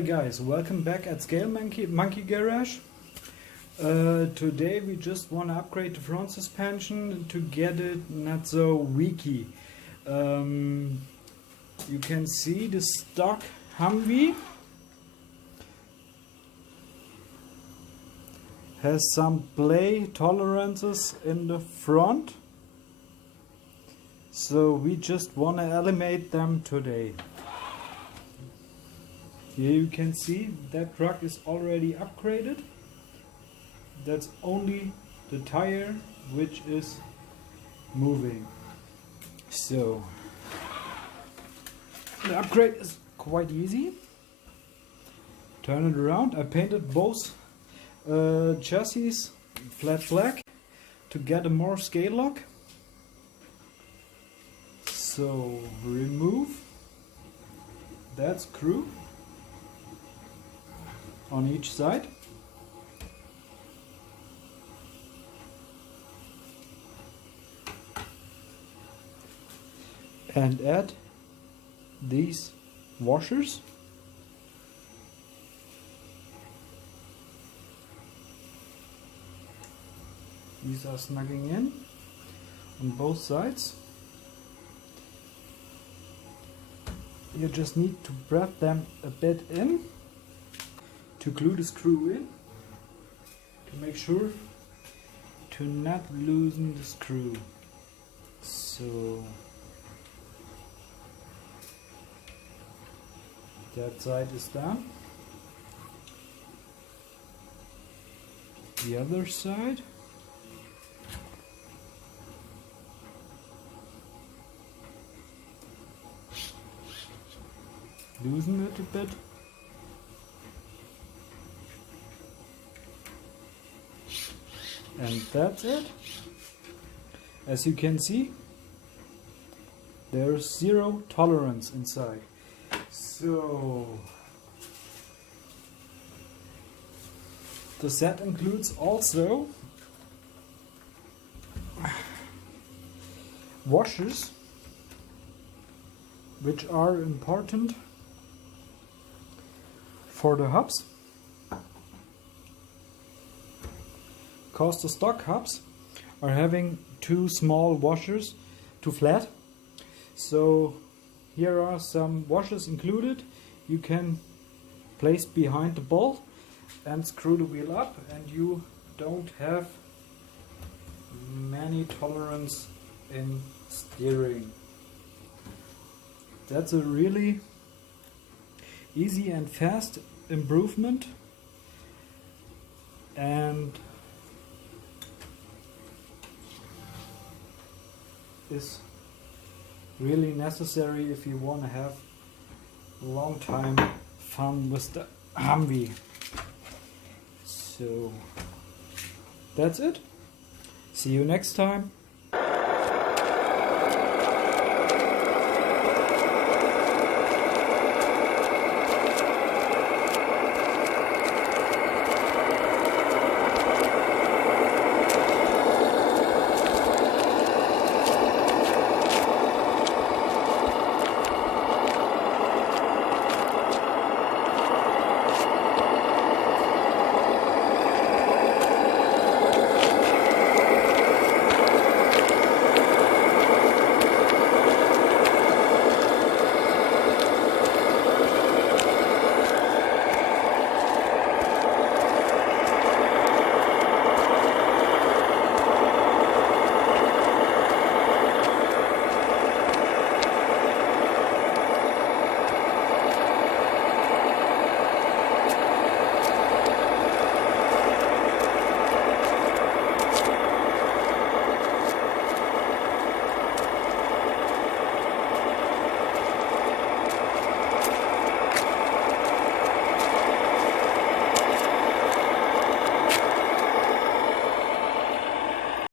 Hi guys, welcome back at Scalemonkey Garage. Today we just want to upgrade the front suspension to get it not so weeky. You can see the stock Humvee has some play tolerances in the front, so we just want to eliminate them today. Here you can see that truck is already upgraded. That's only the tire which is moving. So the upgrade is quite easy. Turn it around. I painted both chassis flat black to get a more scale lock. So remove that screw on each side. And add these washers. These are snugging in on both sides. You just need to press them a bit in to glue the screw in, to make sure to not loosen the screw. So that side is done. The other side. Loosen it a bit. And that's it. As you can see, there's zero tolerance inside. So the set includes also washers, which are important for the hubs, because the stock hubs are having two small washers to flat. So here are some washers included. You can place behind the bolt and screw the wheel up, and you don't have many tolerance in steering. That's a really easy and fast improvement, and is really necessary if you want to have long time fun with the Humvee. So that's it. See you next time.